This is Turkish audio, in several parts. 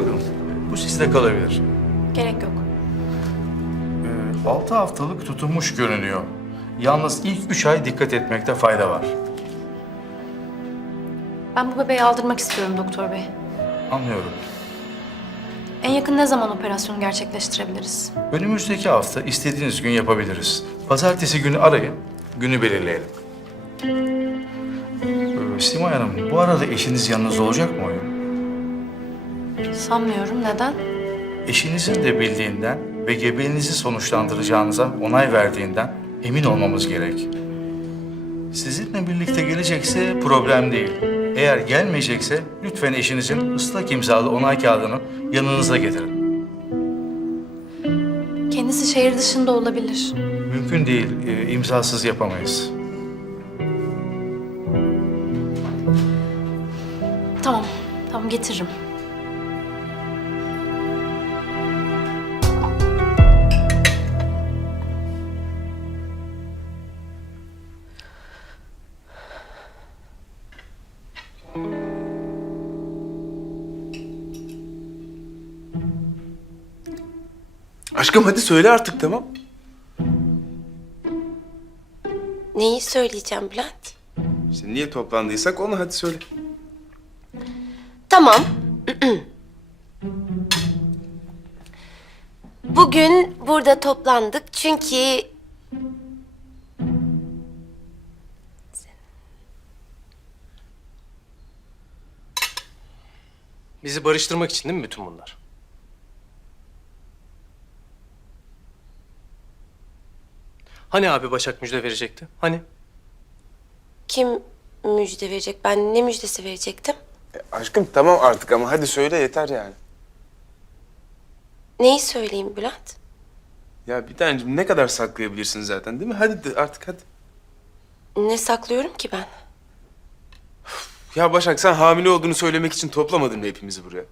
Buyurun. Bu sizde kalabilir. Gerek yok. 6 haftalık tutulmuş görünüyor. Yalnız ilk 3 ay dikkat etmekte fayda var. Ben bu bebeği aldırmak istiyorum doktor bey. Anlıyorum. En yakın ne zaman operasyonu gerçekleştirebiliriz? Önümüzdeki hafta istediğiniz gün yapabiliriz. Pazartesi günü arayın, günü belirleyelim. Ee, Simay Hanım, bu arada eşiniz yanınızda olacak mı? Sanmıyorum. Neden? Eşinizin de bildiğinden ve gebeliğinizi sonuçlandıracağınıza onay verdiğinden emin olmamız gerek. Sizinle birlikte gelecekse problem değil. Eğer gelmeyecekse lütfen eşinizin ıslak imzalı onay kağıdını yanınıza getirin. Kendisi şehir dışında olabilir. Mümkün değil, e, imzasız yapamayız. Tamam. Tamam getiririm. Aşkım hadi söyle artık tamam. Neyi söyleyeceğim Bülent? İşte niye toplandıysak onu hadi söyle. Tamam. Bugün burada toplandık çünkü Bizi barıştırmak için değil mi bütün bunlar? Hani abi Başak müjde verecekti? Hani? kim müjde verecek? Ben ne müjdesi verecektim? E, aşkım tamam artık ama hadi söyle yeter yani. Neyi söyleyeyim Bülent? Ya bir tanecim ne kadar saklayabilirsin zaten değil mi? Hadi de artık hadi. Ne saklıyorum ki ben? Ya Başak sen hamile olduğunu söylemek için toplamadın mı hepimizi buraya?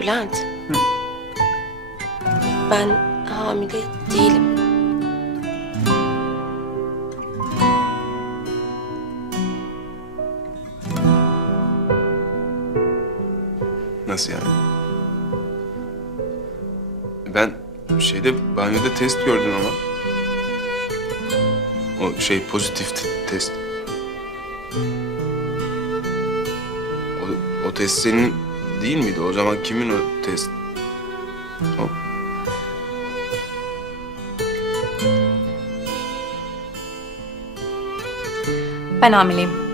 Bülent. Ben hamile değilim. Nasıl yani? Ben şeyde banyoda test gördüm ama. O şey pozitif te- test. O, o test senin değil miydi? O zaman kimin o test? O. Ben hamileyim.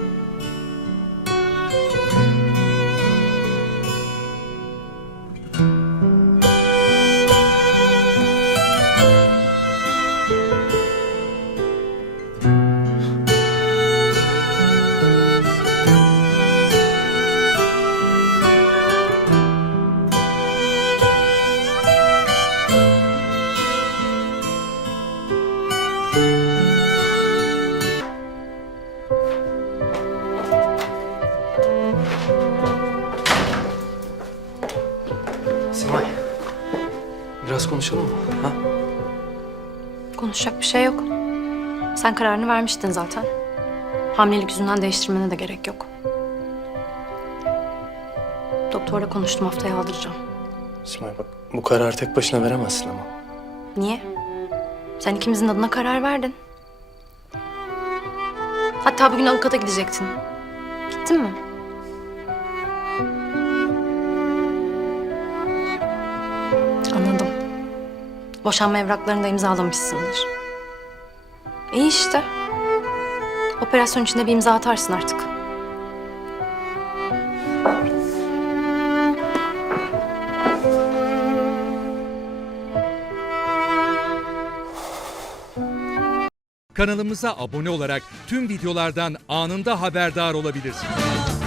Biraz konuşalım mı? Ha? Konuşacak bir şey yok. Sen kararını vermiştin zaten. Hamilelik yüzünden değiştirmene de gerek yok. Doktorla konuştum haftaya aldıracağım. Simay bak bu kararı tek başına veremezsin ama. Niye? Sen ikimizin adına karar verdin. Hatta bugün avukata gidecektin. Gittin mi? Boşanma evraklarını da imzalamışsındır. İyi işte. Operasyon içinde bir imza atarsın artık. Kanalımıza abone olarak tüm videolardan anında haberdar olabilirsiniz.